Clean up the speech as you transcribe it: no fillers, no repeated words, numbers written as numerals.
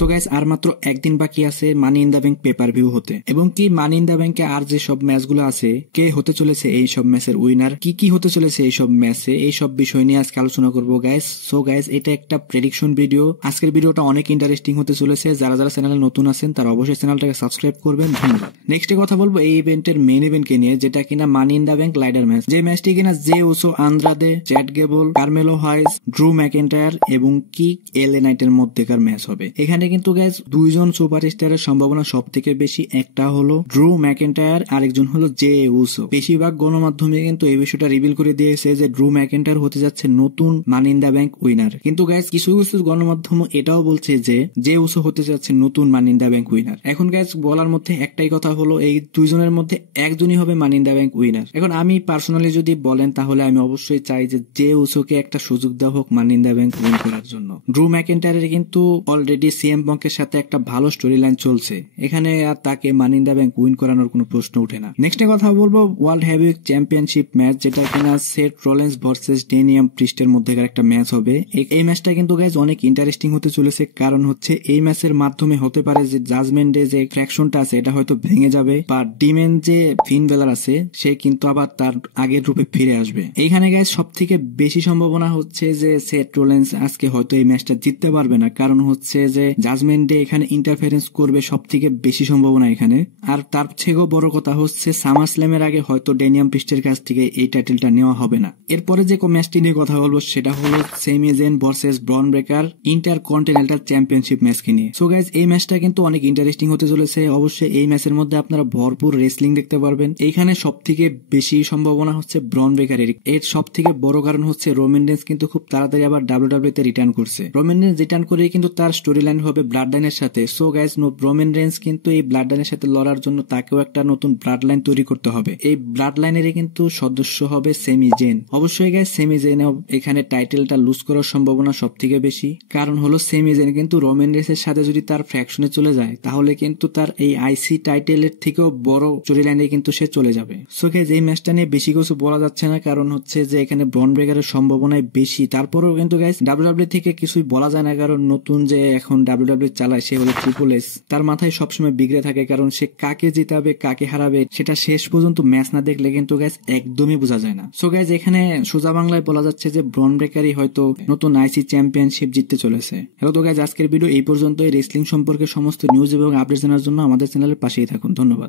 তো গাইস আর মাত্র একদিন বাকি আছে money in the bank pay per view হতে, এবং কি মানি ইন দা ব্যাংকে আর যে সব ম্যাচগুলো আছে, কে হতে চলেছে এই সব ম্যাচের উইনার, কি হতে চলেছে এই সব ম্যাচে, এই সব বিষয় নিয়ে আজকে আলোচনা করবো গাইস। সো গাইস এটা একটা প্রেডিকশন ভিডিও, আজকের ভিডিওটা অনেক ইন্টারেস্টিং হতে চলেছে। যারা যারা চ্যানেলে নতুন আছেন তারা অবশ্যই চ্যানেলটাকে সাবস্ক্রাইব করবেন, ধন্যবাদ। নেক্সট কথা বলবো এই ইভেন্টের মেইন ইভেন্টকে নিয়ে, যেটা কিনা money in the bank ladder match. যে ম্যাচটি কিনা Jey Uso, Andrade, Chad Gable, Carmelo Hayes, Drew McIntyre এবং কি এলএ নাইটের মধ্যেকার ম্যাচ হবে। এখানে কিন্তু গাইস দুইজন সুপারস্টারের সম্ভাবনা সব থেকে বেশি, একটা হলো ড্রু ম্যাকেন্টায়ার, আরেকজন হলো জে উসো। বেশিরভাগ গণমাধ্যমে কিন্তু এই বিষয়টা রিভিল করে দিয়েছে যে ড্রু ম্যাকেন্টায়ার হতে যাচ্ছে নতুন মানি ইন দা ব্যাংক উইনার। কিন্তু গাইস কিছু কিছু গণমাধ্যম এটাও বলছে যে জে উসো হতে যাচ্ছে নতুন মানি ইন দা ব্যাংক উইনার। এখন গাইস বলার মধ্যে একটাই কথা হলো এই দুইজনের মধ্যে একজনই হবে মানি ইন দা ব্যাংক উইনার। এখন আমি পার্সোনালি যদি বলেন তাহলে আমি অবশ্যই চাই যে জে উসোকে একটা সুযোগ দেওয়া হোক মানি ইন দা ব্যাংক উইন করার জন্য। ড্রু ম্যাকেন্টায়ারের কিন্তু অলরেডি সিএম ব্যাংকের সাথে একটা ভালো স্টোরি লাইন চলছে, এখানে আর তাকে মানি ইন দা ব্যাংক উইন করানোর কোনো প্রশ্ন উঠে না। নেক্সট কথা বলবো ওয়ার্ল্ড হেভিওয়েট চ্যাম্পিয়নশিপ ম্যাচ, যেটা কিনা সেথ রোলেন্স ভার্সেস ড্যানিয়াম প্রিস্টের মধ্যেকার একটা ম্যাচ হবে। এই ম্যাচটা কিন্তু গাইজ অনেক ইন্টারেস্টিং হতে চলেছে, কারণ হচ্ছে এই ম্যাচের মাধ্যমে হতে পারে যে জাজমেন্ট ডে যে ফ্র্যাকশনটা আছে এটা হয়তো ভেঙে যাবে, বা ডিমেন যে ফিন বেলার আছে সে কিন্তু আবার তার আগের রূপে ফিরে আসবে। এইখানে গাইজ সব থেকে বেশি সম্ভাবনা হচ্ছে যে সেথ রোলেন্স আজকে হয়তো এই ম্যাচটা জিততে পারবে না, কারণ হচ্ছে যে জাজমেন্ট ডে এখানে ইন্টারফারেন্স করবে সব থেকে বেশি সম্ভাবনা এখানে। আর তার থেকেও বড় কথা হচ্ছে সামার স্ল্যামের আগে হয়তো ড্যানিয়াম প্রিস্টের কাছ থেকে এই টাইটেলটা নেওয়া হবে না। এরপরে যে ম্যাচটি নিয়ে কথা বলবো সেটা হলো Sami Zayn versus Bron Breakker Intercontinental championship ম্যাচকে নিয়ে। সো গাইজ এই ম্যাচটা কিন্তু অনেক ইন্টারেস্টিং হতে চলেছে। অবশ্যই এই ম্যাচের মধ্যে আপনারা ভরপুর রেসলিং দেখতে পারবেন। এইখানে সব থেকে বেশি সম্ভাবনা হচ্ছে ব্রন ব্রেকারের। এর সব থেকে বড় কারণ হচ্ছে রোমান রেন্স কিন্তু খুব তাড়াতাড়ি আবার ডাব্লিউডাব্লিউ তে রিটার্ন করছে। রোমান রেন্স রিটার্ন করে কিন্তু তার স্টোরি লাইন হবে ব্লাড লাইনের সাথে। সো গাইজ রোমান রেন্স কিন্তু এই ব্লাড লাইনের সাথে লড়ার জন্য তাকেও একটা নতুন ব্লাড লাইন তৈরি করতে হবে। এই ব্লাড লাইনের কিন্তু সদস্য হবে সেমি জেন। অবশ্যই গাইজ সেমি জেন এখানে টাইটেলটা লুজ করার সম্ভাবনা সব থেকে বেশি, কারণ হলো সেমি জেন কিন্তু রোমান রেন্সের সাথে যদি তার ফ্র্যাকশনে চলে যায় তাহলে কিন্তু তার এই আইসি টাইটেলের থেকেও বড় স্টোরি লাইনে কিন্তু সে চলে যাবে। সো গাইজ এই ম্যাচটা নিয়ে বেশি কিছু বলা যাচ্ছে না, কারণ হচ্ছে যে এখানে ব্রন ব্রেকারের সম্ভাবনাই বেশি। তারপরেও কিন্তু গাইজ ডাব্লিউডাব্লিউ থেকে কিছুই বলা যায় না, কারণ নতুন যে এখন ডাব্লিউডাব্লিউ চালায় সে হলো ট্রিপল এস। তার মাথায় সবসময় বিগড়ে থাকে, কারণ সে কাকে জিতাবে কাকে হারাবে সেটা শেষ পর্যন্ত ম্যাচ না দেখলে কিন্তু গাইজ একদমই বোঝা যায় না। সো গাইজ এখানে সোজা বাংলায় বলা যাচ্ছে যে ব্রন ব্রেকারই হয়তো নতুন আইসি চ্যাম্পিয়নশিপ জিততে চলেছে। হ্যালো তো গাইজ আজকের ভিডিও এই পর্যন্তই। রেসলিং সম্পর্কে সমস্ত নিউজ এবং আপডেট জানার জন্য আমাদের চ্যানেলের পাশেই থাকুন, ধন্যবাদ।